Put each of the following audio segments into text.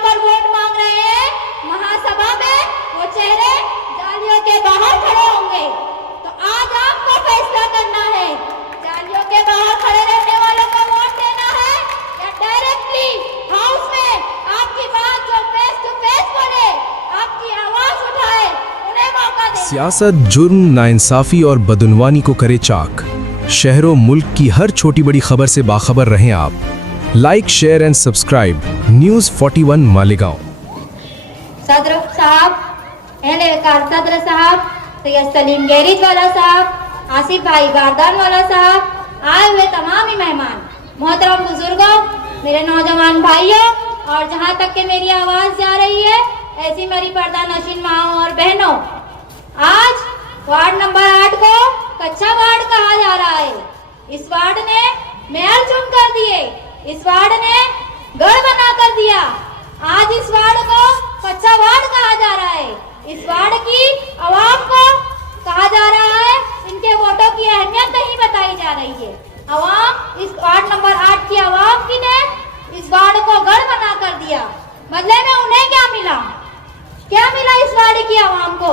पर वोट मांग रहे हैं, महासभा में वो चेहरे जालियों के बाहर खड़े होंगे। तो आज आपको फैसला करना है, जालियों के बाहर खड़े रहने वालों को वोट देना है या डायरेक्टली हाउस में आपकी बात जो फेस टू फेस बोले, आपकी आवाज उठाए, उन्हें मौका देना। सियासत जुर्म, नाइंसाफी और बदउनवानी को करे चाक। शहरों मुल्क की हर छोटी बड़ी खबर से बाखबर रहें आप। Like, share and subscribe news 41 Malegaon. सदर साहब, सदर साहब, सैयद सलीम गैरिज वाला साहब, आसिफ भाई बारदान वाला साहब, आए हुए तमाम ही मेहमान, मोहतरम बुजुर्गों, मेरे नौजवान भाइयों और जहाँ तक के मेरी आवाज जा रही है ऐसी मेरी पर्दा नशीन माओ और बहनों, आज वार्ड नंबर 8 को कच्चा वार्ड कहा जा रहा है। इस वार्ड ने मेयर चुन कर दिए, इस वार्ड ने गढ़ बना कर दिया। आज इस वार्ड को कच्चा वार्ड कहा जा रहा है। इस वार्ड की आवाम को कहा जा रहा है इनके वोटों की अहमियत नहीं बताई जा रही है। आवाम, इस वार्ड नंबर 8 की आवाम की ने इस वार्ड को गढ़ बना कर दिया। बदले में उन्हें क्या मिला? क्या मिला इस वार्ड की आवाम को?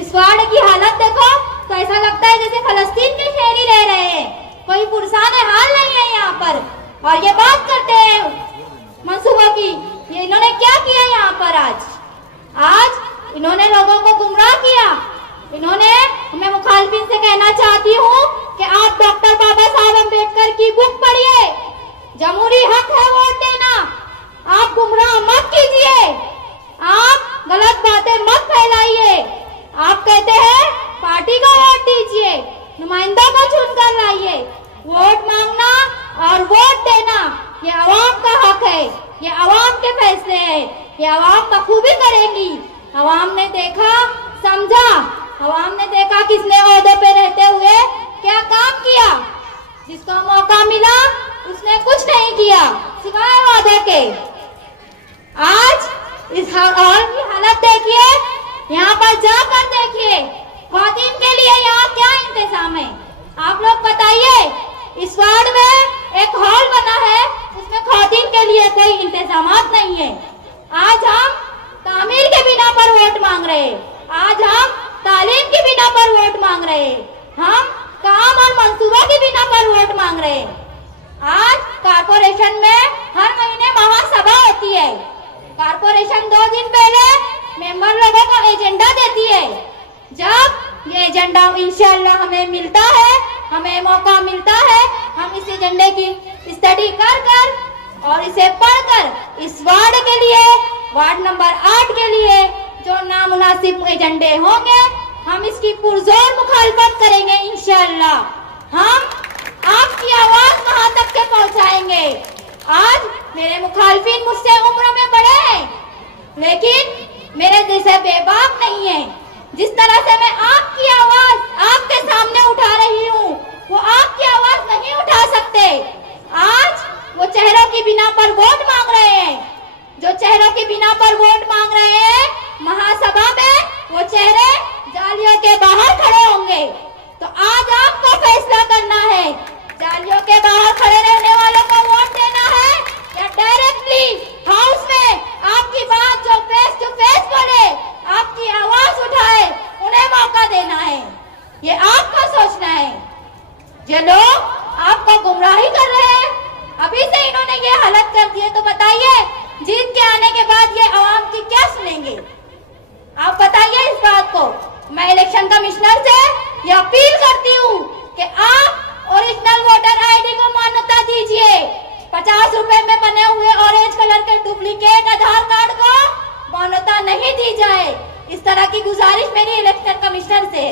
इस वार्ड की हालत देखो तो ऐसा लगता है जैसे फलस्तीन के शहरी रह रहे हैं। कोई पुरसाने हाल नहीं है यहाँ पर। और ये बात करते हैं मंसूबों की, ये इन्होंने क्या किया यहाँ पर? आज इन्होंने लोगों को गुमराह किया। इन्होंने, मैं मुखालफिन से कहना चाहती हूँ कि आप डॉक्टर बाबा साहब अम्बेडकर की बुक पढ़िए। जमहूरी हक है वोट देना। आप गुमराह मत कीजिए, आप गलत बातें मत फैलाइए। आप कहते हैं पार्टी को वोट दीजिए, नुमाइंदों को चुनकर लाइए। वोट मांगना और वोट देना ये आवाम का हक है, ये आवाम के फैसले हैं, ये आवाम बखूबी करेंगी। आवाम ने देखा, समझा, आवाम ने देखा किसने ओहदे पे रहते हुए क्या काम किया। जिसको मौका मिला उसने कुछ नहीं किया सिवाय वादे के। आज इस हॉल की हालत देखिए, यहाँ पर जाकर देखिए ख्वातीन के लिए यहाँ क्या इंतजाम है। आप लोग बताइए, इस वार्ड में एक हॉल बना है, उसमें ख्वातीन के लिए कोई इंतजामात नहीं है। आज हम तामीर के बिना पर वोट मांग रहे हैं, आज हम तालीम के बिना पर वोट मांग रहे हैं, हम काम और मंसूबा के बिना पर वोट मांग रहे हैं। आज कारपोरेशन में हर महीने महासभा होती है। कारपोरेशन 2 दिन पहले मेंबर लोगों को एजेंडा देती है। जब ये एजेंडा इंशाअल्लाह हमें मिलता है, हमें मौका मिलता है, हम इस एजेंडे की स्टडी कर और इसे पढ़कर इस वार्ड के लिए, वार्ड नंबर 8 के लिए जो नामुनासिब एजेंडे होंगे हम इसकी पुरजोर मुखालफत करेंगे इंशाअल्लाह। हम आपकी आवाज वहां तक के पहुंचाएंगे। आज मेरे मुखालफिन मुझसे उम्र में बड़े हैं, लेकिन मेरे जैसे बेबाक नहीं है। जिस तरह से मैं आपकी आवाज आपके सामने उठा रही हूँ, वो आपकी आवाज नहीं उठा सकते। आज वो चेहरों की बिना पर वोट मांग रहे हैं, जो चेहरों की बिना पर वोट मांग रहे हैं, महासभा में वो चेहरे जालियों के बाहर खड़े होंगे। तो आज आपको फैसला करना है, जालियों के बाहर खड़े रहने वालों को वोट देना है या डायरेक्टली हाउस में आपकी बात जो फेस टू फेस बोले, आपकी आवाज उठाए, उन्हें मौका देना है। ये आपका सोचना है। जो लोग आपको गुमराही कर रहे हैं, अभी से इन्होंने ये हालत कर दी है, तो बताइए जीत के आने के बाद ये आवाम की क्या सुनेंगे? आप बताइए इस बात को। मैं इलेक्शन कमिश्नर से ये अपील करती हूँ कि आप ओरिजिनल वोटर आईडी को मान्यता दीजिए। 50 रुपए में बने हुए ऑरेंज कलर के डुप्लीकेट आधार कार्ड को मान्यता नहीं दी जाए। इस तरह की गुजारिश मेरी इलेक्शन कमिश्नर से।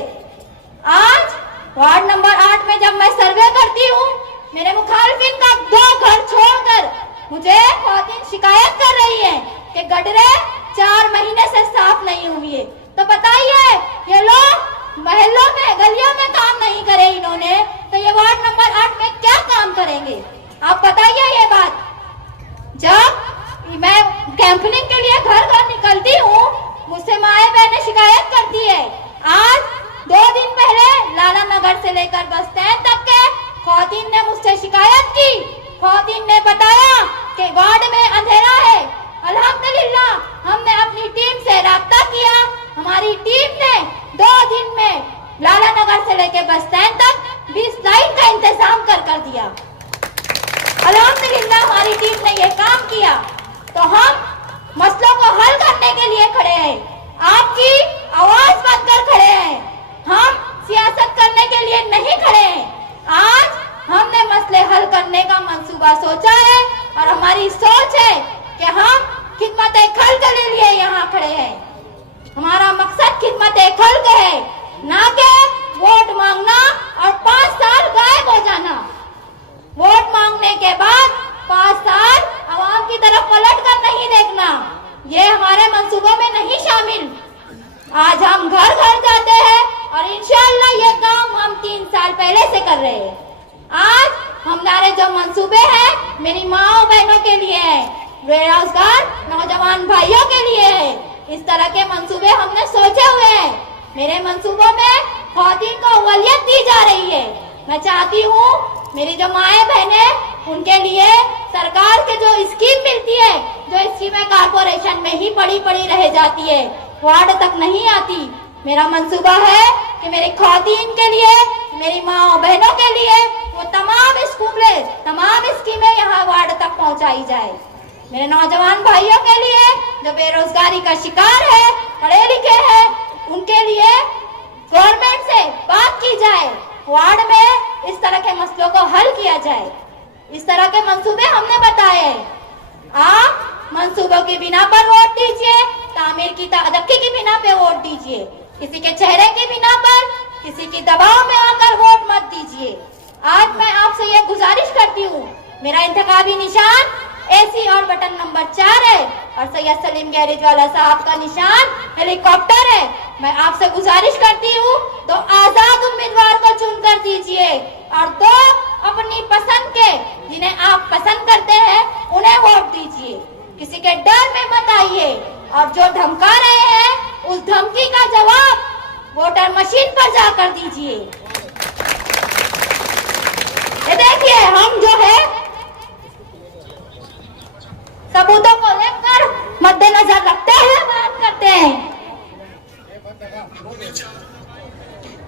आज वार्ड नंबर 8 में जब मैं सर्वे करती हूँ, मेरे मुखालफिन का 2 घर छोड़कर मुझे ख्वातीन शिकायत कर रही है कि गडरे 4 महीने से साफ नहीं हुई है। तो बताइए, ये लोग महलों में, गलियों में काम नहीं करे इन्होंने, तो ये वार्ड नंबर 8 में क्या काम करेंगे? आप बताइए ये बात। जब मैं कैंपनिंग के लिए घर घर निकलती हूँ, मुझसे माए बहनें शिकायत करती है। आज 2 दिन पहले लाला नगर से लेकर बस स्टैंड तक के ख्वातीन ने मुझसे शिकायत की। ख्वातीन ने बताया कि वार्ड में अंधेरा है। अल्हम्दुलिल्लाह दिया। अल्हम्दुलिल्लाह हमारी टीम ने ये काम किया, तो हम मसलों को हल करने के लिए खड़े हैं, आपकी आवाज बनकर खड़े हैं। हम सियासत करने के लिए नहीं खड़े हैं। आज हमने मसले हल करने का मंसूबा सोचा है और हमारी सोच है कि हम खिदमत खल्क के लिए यहाँ खड़े हैं। हमारा मकसद खिदमत खल्क है, ना कि वोट मांगना और 5 साल गायब हो जाना। वोट मांगने के बाद 5 साल आवाम की तरफ पलट कर नहीं देखना, ये हमारे मंसूबों में नहीं शामिल। आज हम घर घर जाते हैं और इंशाअल्लाह ये काम हम 3 साल पहले से कर रहे हैं। आज हमारे जो मंसूबे हैं मेरी माँ बहनों के लिए है, बेरोजगार नौजवान भाइयों के लिए है। इस तरह के मंसूबे हमने सोचे हुए हैं। मेरे मंसूबों में खवातीन को अव्वलियत दी जा रही है। मैं चाहती हूँ मेरी जो माएँ बहनें, उनके लिए सरकार के जो स्कीम मिलती है, जो स्कीमें कारपोरेशन में ही पड़ी रह जाती है, वार्ड तक नहीं आती। मेरा मंसूबा है कि मेरी खवातीन के लिए, मेरी माँ बहनों के लिए वो तमाम स्कीमें यहाँ वार्ड तक पहुँचाई जाए। मेरे नौजवान भाइयों के लिए जो बेरोजगारी का शिकार है, पढ़े लिखे हैं, उनके लिए गवर्नमेंट से बात की जाए, वार्ड में इस तरह के मसलों को हल किया जाए। इस तरह के मंसूबे हमने बताए। आप मंसूबों की बिना पर वोट दीजिए, तामीर की तरक्की की बिना पे वोट दीजिए, किसी के चेहरे की बिना पर, किसी की दबाव में आकर वोट मत दीजिए। आज मैं आपसे ये गुजारिश करती हूँ, मेरा इंतखाबी निशान एसी और बटन नंबर 4 है और सैयद सलीम गैरेज वाला साहब का निशान हेलीकॉप्टर है। मैं आपसे गुजारिश करती हूँ, तो आजाद उम्मीदवार को चुनकर दीजिए और 2 अपनी पसंद के, जिन्हें आप पसंद करते हैं, उन्हें वोट दीजिए। किसी के डर में मत आइए और जो धमका रहे हैं उस धमकी का जवाब वोटर मशीन पर जाकर दीजिए। ये देखिए, हम जो है सबूतों को लेकर मद्देनजर रखते हुए बात करते हैं।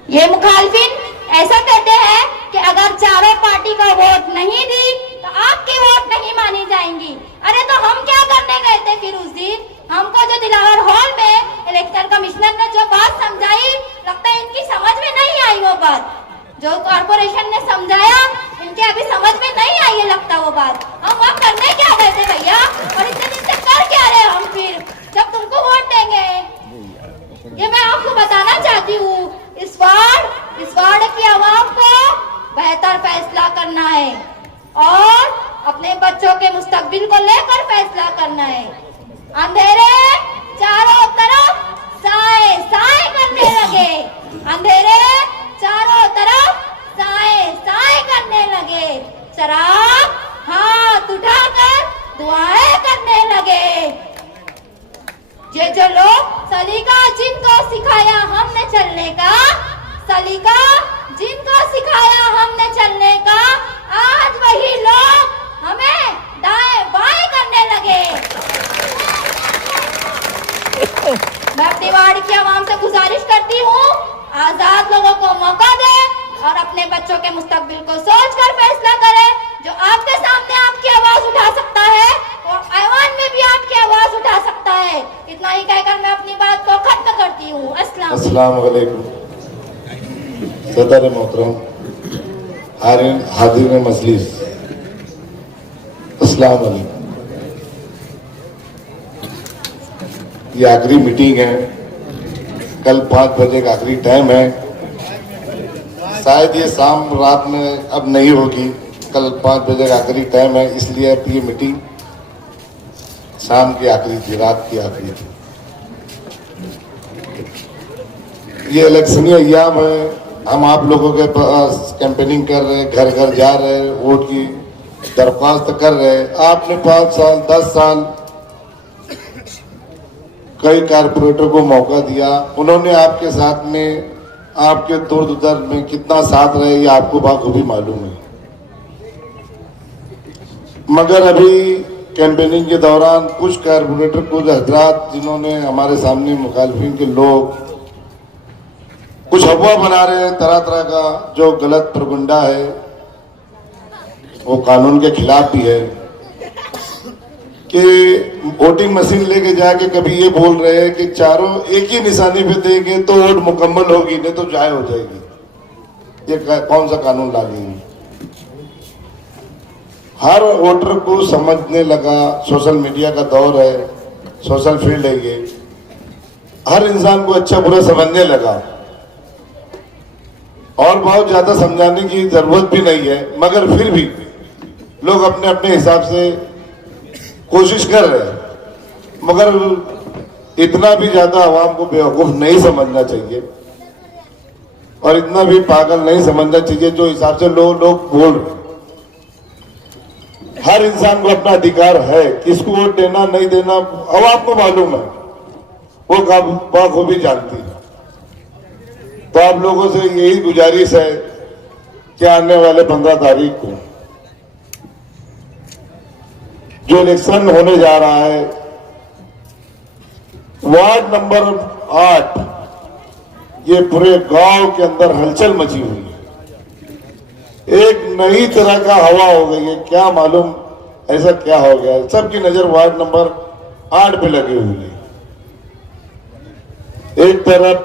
ये मुखालफिन ऐसा कहते हैं कि अगर चारों पार्टी का वोट नहीं दी तो आपकी वोट नहीं मानी जाएंगी। अरे तो हम क्या करने गए थे फिर उस दिन? हमको जो दिलावर हॉल में इलेक्शन कमिश्नर ने जो बात समझाई, लगता है इनकी समझ में नहीं आई वो बात। जो कॉर्पोरेशन ने समझाया, इनके अभी समझ में नहीं आई है लगता वो बात। हम वहाँ करने क्या गए थे भैया, और इतने दिन से कर क्या रहे हम फिर, जब तुमको वोट देंगे? ये मैं आपको बताना चाहती हूँ। इस वार्ड की आवाम को बेहतर फैसला करना है और अपने बच्चों के मुस्तकबिल को लेकर फैसला करना है। अंधेरे चारों तरफ साए साए करने लगे, अंधेरे चारों तरफ साए साए करने लगे, चराग हाथ उठाकर दुआएं करने लगे। ये जो लोग सलीका जिनको सिखाया हमने चलने का, सलीका जिनको सिखाया हमने चलने का, आज वही लोग हमें दाएं बाएं करने लगे। मैं अपनी वार्ड की आवाम से गुजारिश करती हूँ, आजाद लोगों को मौका दे और अपने बच्चों के मुस्तकबिल को सोचकर फैसला करें। जो आपके सामने आपकी आवाज उठा सकता है और ऐवान में भी आपकी आवाज उठा सकता है। इतना ही कहकर मैं अपनी बात को खत्म करती हूँ। अस्सलाम वालेकुम। सदर मोहतरम हाजिर मजलिस, अस्सलाम वालेकुम। ये आखिरी मीटिंग है, कल 5 बजे का आखिरी टाइम है। शायद ये शाम रात में अब नहीं होगी, कल 5 बजे का आखिरी टाइम है, इसलिए अब ये मीटिंग शाम की आखिरी थी, रात की आखिरी थी। ये इलेक्शनी अय्याम है, हम आप लोगों के पास कैंपेनिंग कर रहे हैं, घर घर जा रहे हैं, वोट की दरख्वास्त कर रहे हैं। आपने 5 साल 10 साल कई कारपोरेटर को मौका दिया, उन्होंने आपके साथ में, आपके दूर दर में कितना साथ रहे, ये आपको बाखूबी मालूम है। मगर अभी कैंपेनिंग के दौरान कुछ कारपोरेटर, कुछ हजरात, जिन्होंने हमारे सामने मुखालिफिन के लोग कुछ अफवाह बना रहे हैं तरह तरह का, जो गलत प्रगंडा है, वो कानून के खिलाफ भी है कि वोटिंग मशीन लेके जाके कभी ये बोल रहे हैं कि चारों एक ही निशानी पे देंगे तो वोट मुकम्मल होगी, नहीं तो जाय हो जाएगी। ये कौन सा कानून लागू? हर वोटर को समझने लगा, सोशल मीडिया का दौर है, सोशल फील्ड है ये, हर इंसान को अच्छा बुरा समझने लगा और बहुत ज्यादा समझाने की जरूरत भी नहीं है, मगर फिर भी लोग अपने अपने हिसाब से कोशिश कर रहे हैं। मगर इतना भी ज्यादा आवाम को बेवकूफ नहीं समझना चाहिए और इतना भी पागल नहीं समझना चाहिए जो हिसाब से लोग बोल रहे। हर इंसान को अपना अधिकार है, किसको वोट देना नहीं देना आवाम को मालूम है, वो खूबी जानती है। तो आप लोगों से यही गुजारिश है कि आने वाले 15 तारीख को जो इलेक्शन होने जा रहा है, वार्ड नंबर 8, ये पूरे गांव के अंदर हलचल मची हुई है। एक नई तरह का हवा हो गई है, क्या मालूम ऐसा क्या हो गया है। सबकी नजर वार्ड नंबर 8 पे लगी हुई है। एक तरफ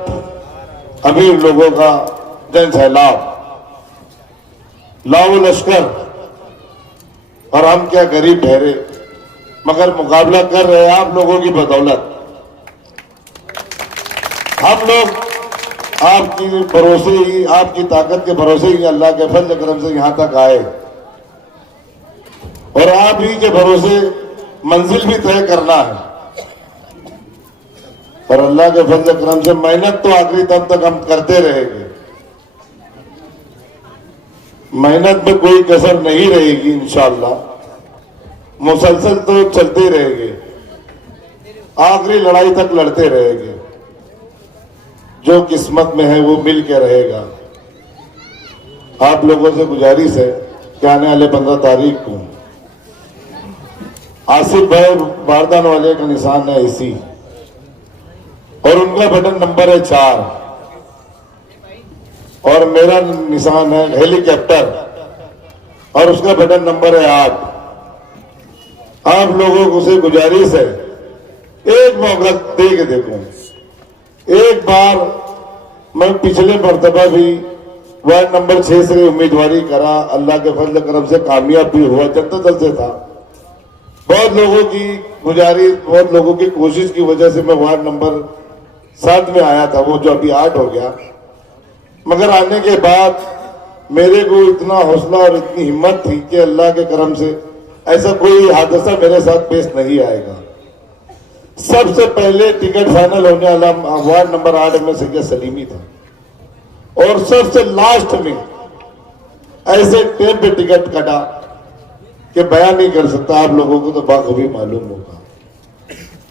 अमीर लोगों का जन सैलाब, लाओ लश्कर, और हम क्या गरीब ठहरे, मगर मुकाबला कर रहे हैं आप लोगों की बदौलत। हम लोग आपकी भरोसे ही, आपकी ताकत के भरोसे ही अल्लाह के फजल करम से यहां तक आए और आप ही के भरोसे मंजिल भी तय करना है। और अल्लाह के फजल करम से मेहनत तो आखिरी दम तक हम करते रहेंगे। मेहनत में कोई कसर नहीं रहेगी इंशाअल्लाह, मुसलसल तो चलते रहेंगे, आखिरी लड़ाई तक लड़ते रहेंगे। जो किस्मत में है वो मिल के रहेगा। आप लोगों से गुजारिश है कि आने वाले 15 तारीख को आसिफ भाई बारदान वाले का निशान है इसी, और उनका बटन नंबर है 4 और मेरा निशान है हेलीकॉप्टर और उसका बटन नंबर है 8। आप लोगों को से गुजारिश है, एक मौका दे के देखो। एक बार मैं पिछले मर्तबा भी वार्ड नंबर 6 से उम्मीदवारी करा, अल्लाह के फजल करम से कामयाब भी हुआ, जनता दल से था। बहुत लोगों की गुजारिश, बहुत लोगों की कोशिश की वजह से मैं वार्ड नंबर 7 में आया था, वो जो अभी 8 हो गया। मगर आने के बाद मेरे को इतना हौसला और इतनी हिम्मत थी कि अल्लाह के करम से ऐसा कोई हादसा मेरे साथ पेश नहीं आएगा। सबसे पहले टिकट फाइनल होने वाला वार्ड नंबर 8 में सैयद सलीमी था और सबसे लास्ट में ऐसे टाइम पे टिकट कटा कि बयान नहीं कर सकता, आप लोगों को तो बाखूबी मालूम होगा।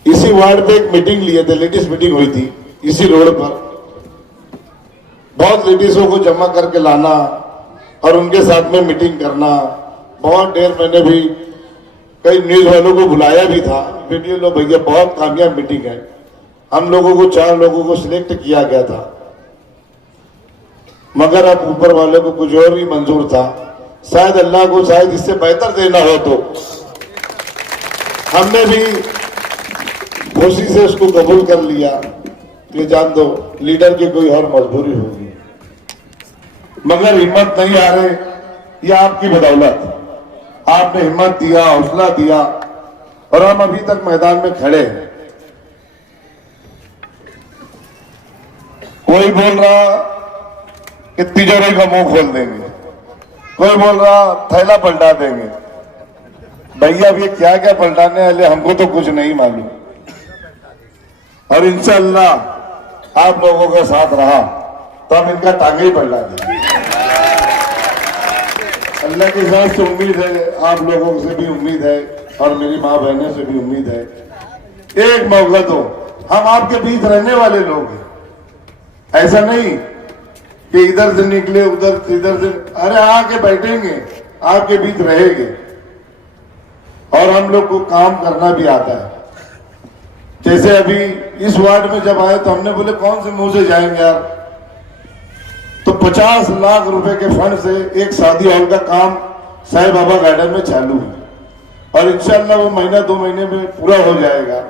इसी वार्ड पे एक मीटिंग लिए थे, लेडीज मीटिंग हुई थी इसी रोड पर। बहुत लेडीजों को जमा करके लाना और उनके साथ में मीटिंग करना, बहुत देर मैंने भी कई न्यूज वालों को बुलाया भी था, वीडियो लो भैया, बहुत कामयाब मीटिंग है। हम लोगों को 4 लोगों को सिलेक्ट किया गया था, मगर अब ऊपर वाले को कुछ और ही मंजूर था। शायद अल्लाह को शायद इससे बेहतर देना हो तो हमने भी खुशी से उसको कबूल कर लिया कि जान दो लीडर की कोई और मजबूरी होगी, मगर हिम्मत नहीं आ रहे, ये आपकी बदौलत। आपने हिम्मत दिया, हौसला दिया और हम अभी तक मैदान में खड़े हैं। कोई बोल रहा कि तिजोरी का मुंह खोल देंगे, कोई बोल रहा थैला पलटा देंगे। भैया अब ये क्या क्या पलटाने वाले, हमको तो कुछ नहीं मालूम। और इंशाअल्लाह आप लोगों का साथ रहा तो हम इनका टांगे ही पलटा देंगे। अल्लाह के साथ से उम्मीद है, आप लोगों से भी उम्मीद है और मेरी माँ बहनों से भी उम्मीद है। एक मौका दो, हम आपके बीच रहने वाले लोग हैं। ऐसा नहीं कि इधर से निकले उधर से, अरे आके बैठेंगे, आपके बीच रहेंगे और हम लोग को काम करना भी आता है। जैसे अभी इस वार्ड में जब आए तो हमने बोले कौन से मुंह से जाएंगे यार, तो 50 लाख रुपए के फंड से एक शादी हॉल का काम साईं बाबा गार्डन में चालू है और इंशाल्लाह वो महीना 2 महीने में पूरा हो जाएगा।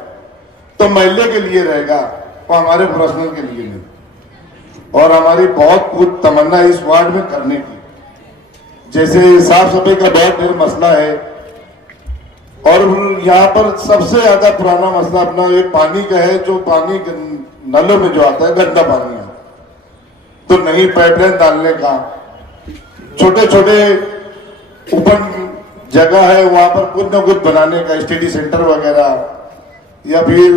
तो महल्ले के लिए रहेगा और हमारे पर्सनल के लिए नहीं। और हमारी बहुत कुछ तमन्ना इस वार्ड में करने की, जैसे साफ सफाई का बहुत ढेर मसला है और यहाँ पर सबसे ज्यादा पुराना मसला अपना ये पानी का है, जो पानी नलों में जो आता है गंदा पानी आता, तो नहीं पाइपलाइन डालने का, छोटे छोटे ओपन जगह है वहां पर कुछ ना कुछ बनाने का, स्टडी सेंटर वगैरह या फिर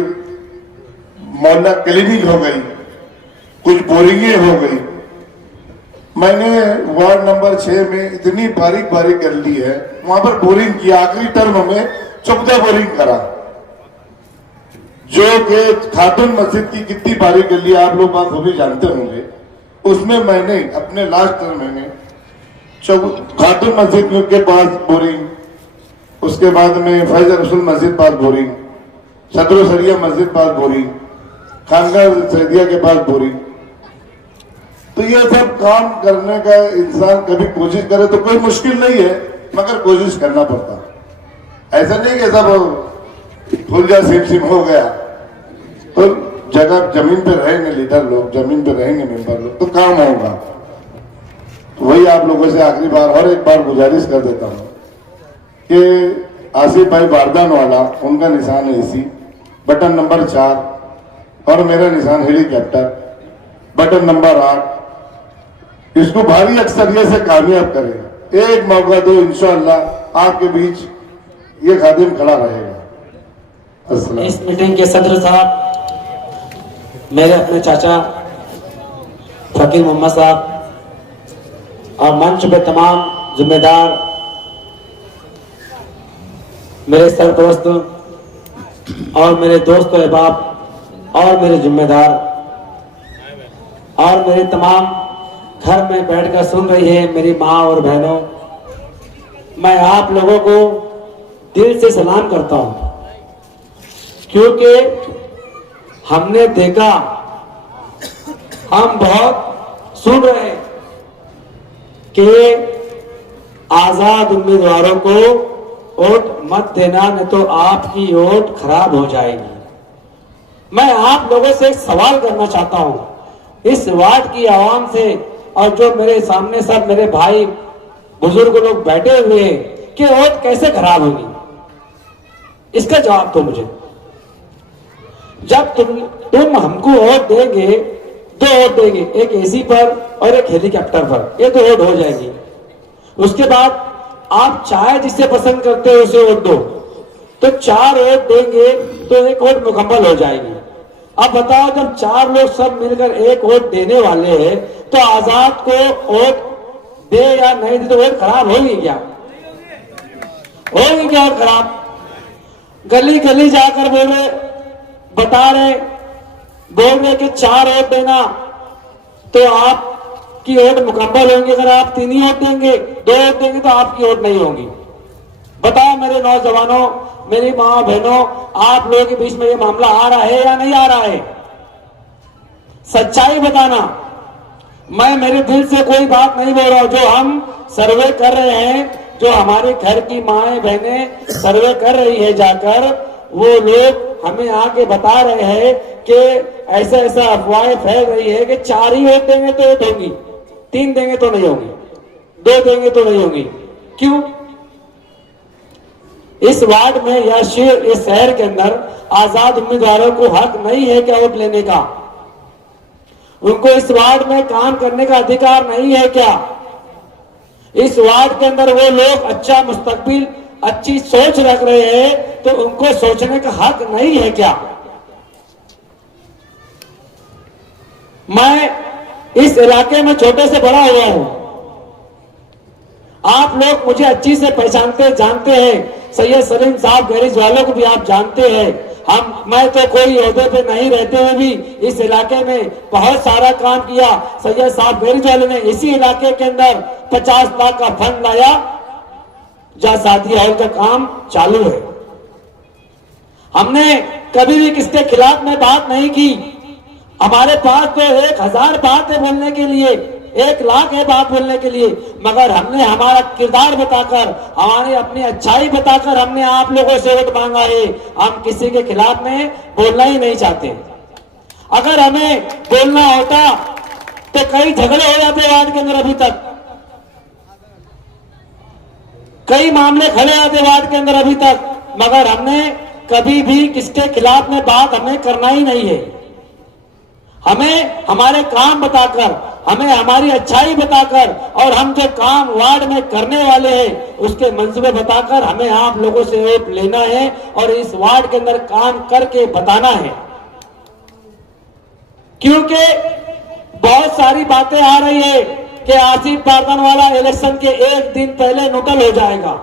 मोहल्ला क्लिनिक हो गई, कुछ बोरिंगे हो गई। मैंने वार्ड नंबर 6 में इतनी बारीक बारीक गली है वहां पर बोरिंग किया, आखिरी टर्म में 14 बोरिंग करा, जो कि खातून मस्जिद की कितनी बारीक गली आप लोग बात वो भी जानते होंगे। उसमें मैंने अपने लास्ट टर्म में खातून मस्जिद के पास बोरिंग, उसके बाद में फैज रसूल मस्जिद पास बोरिंग, सदर सरिया मस्जिद पास बोरिंग, खानगा सैदिया के पास बोरिंग। तो ये सब काम करने का इंसान कभी कोशिश करे तो कोई मुश्किल नहीं है, मगर कोशिश करना पड़ता। ऐसा नहीं कि सब फुल जा सिम हो गया, तो जगह जमीन पे रहेंगे लीडर लोग, जमीन पे रहेंगे मेंबर लोग, तो काम होगा। तो वही आप लोगों से आखिरी बार और एक बार गुजारिश कर देता हूँ कि आसिफ भाई बारदान वाला, उनका निशान है इसी बटन नंबर 4 और मेरा निशान हेलीकॉप्टर बटन नंबर 8। इसको भारी अक्सरियत से कामयाब करें, एक मौका दो, इंशाअल्लाह आपके बीच ये खादिम खड़ा रहेगा। इस मीटिंग के सदर साहब मेरे अपने चाचा फकीर मोहम्मद साहब और मंच पे तमाम जिम्मेदार मेरे सरपरस्त और मेरे दोस्त अहबाब और मेरे जिम्मेदार और मेरे तमाम घर में बैठकर सुन रही है मेरी माँ और बहनों, मैं आप लोगों को दिल से सलाम करता हूं, क्योंकि हमने देखा, हम बहुत सुन रहे हैं कि आजाद उम्मीदवारों को वोट मत देना, नहीं तो आपकी वोट खराब हो जाएगी। मैं आप लोगों से एक सवाल करना चाहता हूं, इस वार्ड की आवाम से और जो मेरे सामने सब मेरे भाई बुजुर्ग लोग बैठे हुए हैं कि वोट कैसे खराब होगी, इसका जवाब दो मुझे। जब तुम हमको वोट देंगे, 2 वोट देंगे, एक एसी पर और एक हेलीकॉप्टर पर, ये 2 वोट हो जाएगी। उसके बाद आप चाहे जिससे पसंद करते हो उसे वोट दो, तो 4 वोट देंगे तो 1 वोट मुकम्मल हो जाएगी। अब बताओ, जब 4 लोग सब मिलकर 1 वोट देने वाले हैं तो आजाद को वोट दे या नहीं दे तो वोट खराब होगी क्या? होगी क्या वोट खराब? गली गली जाकर बोल रहे, बोल रहे कि 4 वोट देना तो आपकी वोट मुकम्मल होंगे। अगर आप 3 ही वोट देंगे, 2 वोट देंगे तो आपकी वोट नहीं होंगी। बताओ मेरे नौजवानों, मेरी माँ बहनों, आप लोगों के बीच में ये मामला आ रहा है या नहीं आ रहा है? सच्चाई बताना। मैं मेरे दिल से कोई बात नहीं बोल रहा हूं। जो हम सर्वे कर रहे हैं, जो हमारे घर की माएं बहनें सर्वे कर रही है जाकर, वो लोग हमें आके बता रहे हैं कि ऐसा ऐसा अफवाहें फैल रही है कि 4 ही वोट देंगे तो वोट होंगी, 3 देंगे तो नहीं होंगी, 2 देंगे तो नहीं होंगी। क्यों? इस वार्ड में या इस शहर के अंदर आजाद उम्मीदवारों को हक नहीं है क्या वोट लेने का? उनको इस वार्ड में काम करने का अधिकार नहीं है क्या? इस वार्ड के अंदर वो लोग अच्छा मुस्तकबिल, अच्छी सोच रख रहे हैं तो उनको सोचने का हक नहीं है क्या? मैं इस इलाके में छोटे से बड़ा हुआ हूं, आप लोग मुझे अच्छी से पहचानते जानते हैं। सैयद सलीम साहब गैरिज वालों को भी आप जानते हैं। मैं तो कोई ओहदे पे नहीं रहते हुए भी इस इलाके में बहुत सारा काम किया। सैयद साहब गैरिज वालों ने इसी इलाके के अंदर 50 लाख का फंड लाया, जहां शादी हॉल का काम चालू है। हमने कभी भी किसके खिलाफ में बात नहीं की। हमारे पास तो 1000 बात है बोलने के लिए, 1 लाख है बात बोलने के लिए, मगर हमने हमारा किरदार बताकर, हमारी अपनी अच्छाई बताकर हमने आप लोगों से वोट मांगा है। हम किसी के खिलाफ में बोलना ही नहीं चाहते। अगर हमें बोलना होता तो कई झगड़े हो जाते वार्ड के अंदर, अभी तक कई मामले खड़े आते वार्ड के अंदर अभी तक, मगर हमने कभी भी किसके खिलाफ में बात हमें करना ही नहीं है। हमें हमारे काम बताकर, हमें हमारी अच्छाई बताकर और हम जो काम वार्ड में करने वाले हैं उसके मंसूबे बताकर हमें आप लोगों से वोट लेना है और इस वार्ड के अंदर काम करके बताना है। क्योंकि बहुत सारी बातें आ रही है कि आसिफ बारदानवाला इलेक्शन के 1 दिन पहले नुकल हो जाएगा।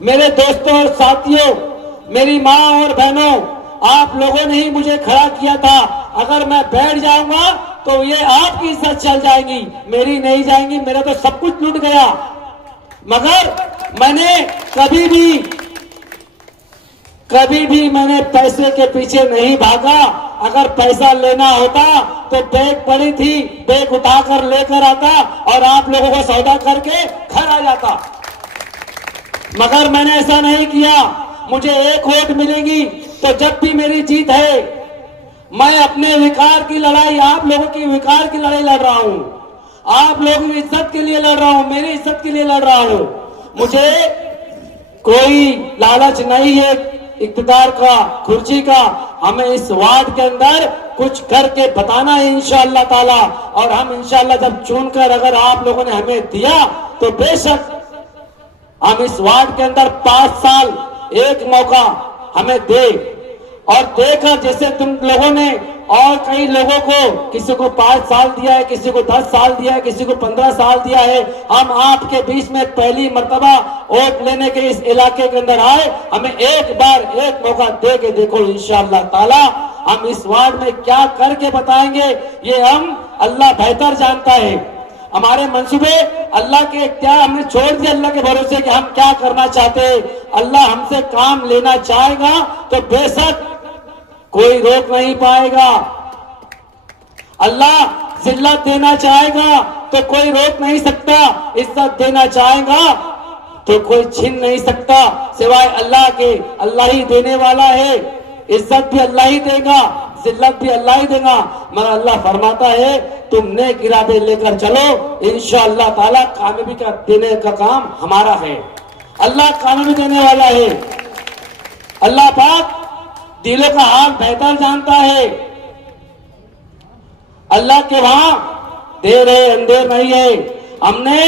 मेरे दोस्तों और साथियों, मेरी माँ और बहनों, आप लोगों ने ही मुझे खड़ा किया था। अगर मैं बैठ जाऊंगा तो ये आपकी इज्जत चल जाएगी, मेरी नहीं जाएंगी। मेरा तो सब कुछ लूट गया, मगर मैंने कभी भी मैंने पैसे के पीछे नहीं भागा। अगर पैसा लेना होता तो बैग पड़ी थी, बैग उठाकर लेकर आता और आप लोगों को सौदा करके घर आ जाता, मगर मैंने ऐसा नहीं किया। मुझे 1 वोट मिलेगी तो जब भी मेरी जीत है, मैं अपने विकार की लड़ाई, आप लोगों की विकार की लड़ाई लड़ रहा हूं, आप लोगों की इज्जत के लिए लड़ रहा हूं, मेरी इज्जत के लिए लड़ रहा हूं। मुझे कोई लालच नहीं है इक़्तिदार का, कुर्सी का। हमें इस वार्ड के अंदर कुछ करके बताना है इंशाअल्लाह ताला, और हम इंशाअल्लाह जब चुनकर अगर आप लोगों ने हमें दिया तो बेशक हम इस वार्ड के अंदर 5 साल एक मौका हमें दे, और देकर जैसे तुम लोगों ने और कई लोगों को, किसी को 5 साल दिया है, किसी को 10 साल दिया है, किसी को 15 साल दिया है। हम आपके बीच में पहली मर्तबा वोट लेने के इस इलाके के अंदर आए, हमें एक बार एक मौका दे के देखो इंशाअल्लाह ताला। हम इस वार्ड में क्या करके बताएंगे ये हम, अल्लाह बेहतर जानता है। हमारे मंसूबे अल्लाह के इख्तियार, हमने छोड़ दिया अल्लाह के भरोसे कि हम क्या करना चाहते हैं। अल्लाह हमसे काम लेना चाहेगा तो बेशक कोई रोक नहीं पाएगा। अल्लाह जिल्लत देना चाहेगा तो कोई रोक नहीं सकता, इज्जत देना चाहेगा तो कोई छीन नहीं सकता सिवाय अल्लाह के। अल्लाह ही देने वाला है, इज्जत भी अल्लाह ही देगा, जिल्लत भी अल्लाह ही देगा। मगर अल्लाह फरमाता है तुम नेक इरादे लेकर चलो, इंशाअल्लाह ताला कामयाबी का देने का काम हमारा है। अल्लाह कामयाबी देने वाला है। अल्लाह पाक दिलों का हाल बेहतर जानता है। अल्लाह के वहां देर है अंधेर नहीं है। हमने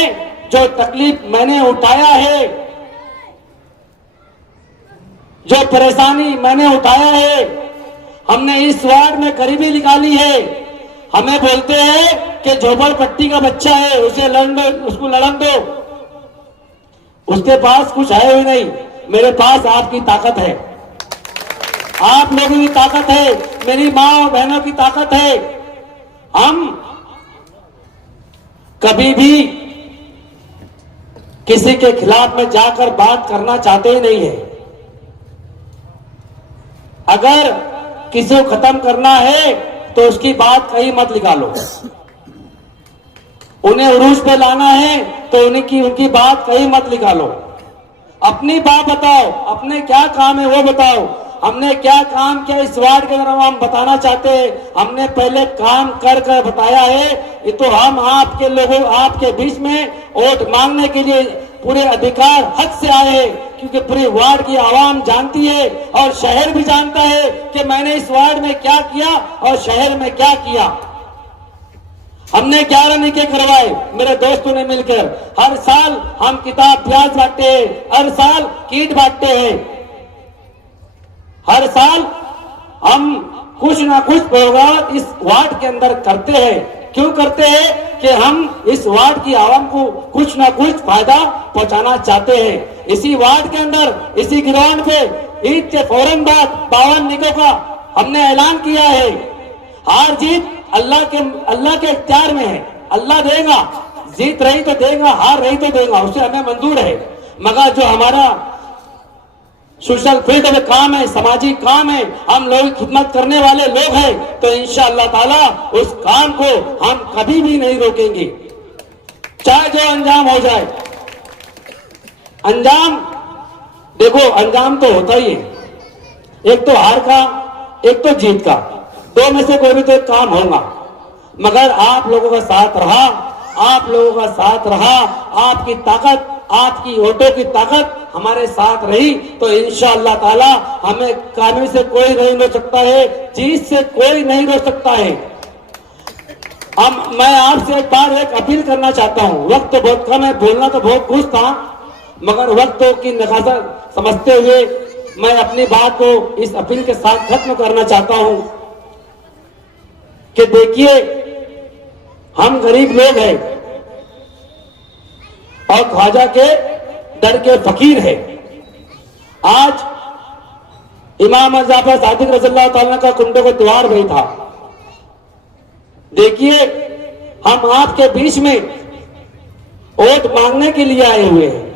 जो तकलीफ मैंने उठाया है, जो परेशानी मैंने उठाया है, हमने इस वार्ड में गरीबी निकाली है। हमें बोलते हैं कि झोपड़पट्टी का बच्चा है, उसे उसको लड़न दो, उसके पास कुछ है ही नहीं। मेरे पास आपकी ताकत है, आप लोगों की ताकत है, मेरी माँ और बहनों की ताकत है। हम कभी भी किसी के खिलाफ में जाकर बात करना चाहते ही नहीं है। अगर किसी को खत्म करना है तो उसकी बात कहीं मत निकालो। उन्हें उरूज पे लाना है तो उनकी बात कहीं मत निकालो। अपनी बात बताओ, अपने क्या काम है वो बताओ। हमने क्या काम किया इस वार्ड के अंदर हम बताना चाहते हैं। हमने पहले काम कर कर बताया है। ये तो हम आपके लोगों, आपके बीच में वोट मांगने के लिए पूरे अधिकार हक से आए हैं, क्योंकि पूरे वार्ड की आवाम जानती है और शहर भी जानता है कि मैंने इस वार्ड में क्या किया और शहर में क्या किया। हमने 11 निके करवाए मेरे दोस्तों ने मिलकर। हर साल हम किताब प्याज बांटते हैं, हर साल किट बांटते हैं, हर साल हम कुछ ना कुछ प्रोग्राम इस वार्ड के अंदर करते हैं। क्यों करते हैं कि हम इस वार्ड की आवाम को कुछ ना कुछ फायदा पहुंचाना चाहते हैं। इसी वार्ड के अंदर, इसी ग्राउंड पे ईद के फौरन बाद 52 निकों का हमने ऐलान किया है। हार जीत अल्लाह के इख्तियार में है, अल्लाह देगा। जीत रही तो देगा, हार रही तो देगा, उसे हमें मंजूर है। मगर सोशल फील्ड में काम है, सामाजिक काम है, हम लोग खिदमत करने वाले लोग हैं, तो इंशाअल्लाह ताला उस काम को हम कभी भी नहीं रोकेंगे, चाहे जो अंजाम हो जाए। अंजाम देखो, अंजाम तो होता ही है, एक तो हार का, एक तो जीत का, दो में से कोई भी तो एक काम होगा। मगर आप लोगों का साथ रहा, आप लोगों का साथ रहा, आपकी ताकत, आपकी वोटों की ताकत हमारे साथ रही, तो इंशाअल्लाह ताला हमें कानून से कोई नहीं रोक सकता है, जीत से कोई नहीं रोक सकता है। मैं आपसे एक बार एक अपील करना चाहता हूं, वक्त तो बहुत कम है, बोलना तो बहुत कुछ था, मगर वक्तों की नकासा समझते हुए मैं अपनी बात को इस अपील के साथ खत्म करना चाहता हूं कि देखिए, हम गरीब लोग हैं और ख्वाजा के दर के फकीर है। आज इमाम जाफर सादिक रज़ियल्लाहु ताला का कुंडे को द्वार भी था। देखिए, हम आपके बीच में वोट मांगने के लिए आए हुए हैं,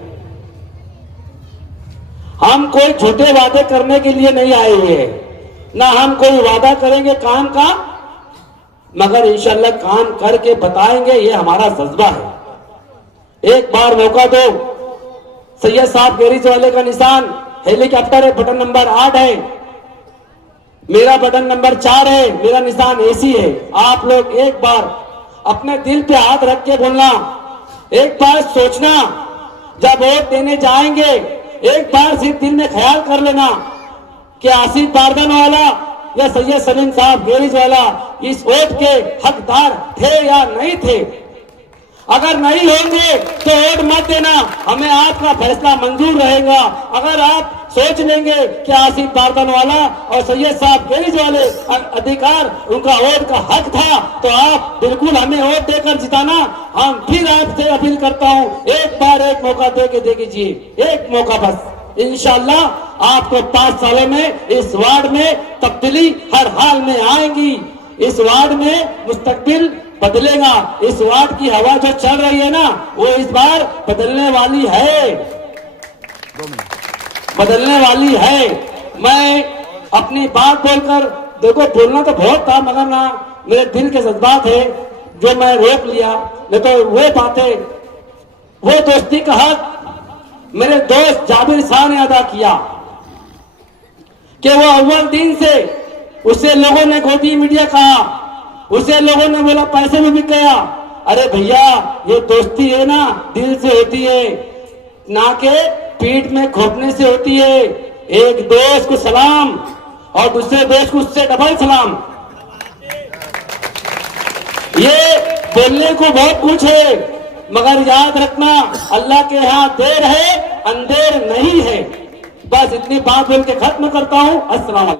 हम कोई झूठे वादे करने के लिए नहीं आए हुए हैं, ना हम कोई वादा करेंगे काम का, मगर इंशाअल्लाह काम करके बताएंगे, ये हमारा जज्बा है। एक बार मौका दो, सैयद साहब गैरेज वाले का निशान हेलीकॉप्टर है, बटन नंबर 8 है, मेरा बटन नंबर 4 है, मेरा निशान एसी है। आप लोग एक बार अपने दिल पे हाथ रख के बोलना, एक बार सोचना, जब वोट देने जाएंगे एक बार सिर्फ दिल में ख्याल कर लेना कि आसिफ बारदान वाला या सैयद सलीम साहब गैरेज वाला इस वोट के हकदार थे या नहीं थे। अगर नहीं होंगे तो वोट मत देना, हमें आपका फैसला मंजूर रहेगा। अगर आप सोच लेंगे कि आसिफ बारदान वाला और सैयद साहब गैरेज वाले अधिकार, उनका वोट का हक था, तो आप बिल्कुल हमें वोट देकर जिताना। हम फिर आपसे अपील करता हूं, एक बार एक मौका दे के देखिए, एक मौका बस। इंशाअल्लाह आपको 5 सालों में इस वार्ड में तब्दीली हर हाल में आएगी, इस वार्ड में मुस्तकबिल बदलेगा। इस वार्ड की हवा जो चल रही है ना, वो इस बार बदलने वाली है, बदलने वाली है। मैं अपनी बात बोलकर, देखो बोलना तो बहुत था, मगर ना मेरे दिल के जज्बात है जो मैं रोक लिया, नहीं तो वो बातें, वो दोस्ती का हक मेरे दोस्त जाबिर शाह ने अदा किया कि वो अव्वल दिन से उसे लोगों ने गोदी मीडिया कहा, उसे लोगों ने बोला पैसे में बिक गया। अरे भैया, ये दोस्ती है ना, दिल से होती है, ना के पीठ में खोपने से होती है। एक दोस्त को सलाम और दूसरे दोस्त को उससे डबल सलाम। ये बोलने को बहुत कुछ है, मगर याद रखना, अल्लाह के यहाँ देर है, अंधेर नहीं है। बस इतनी बात बोल के खत्म करता हूँ। अस्सलाम वालेकुम।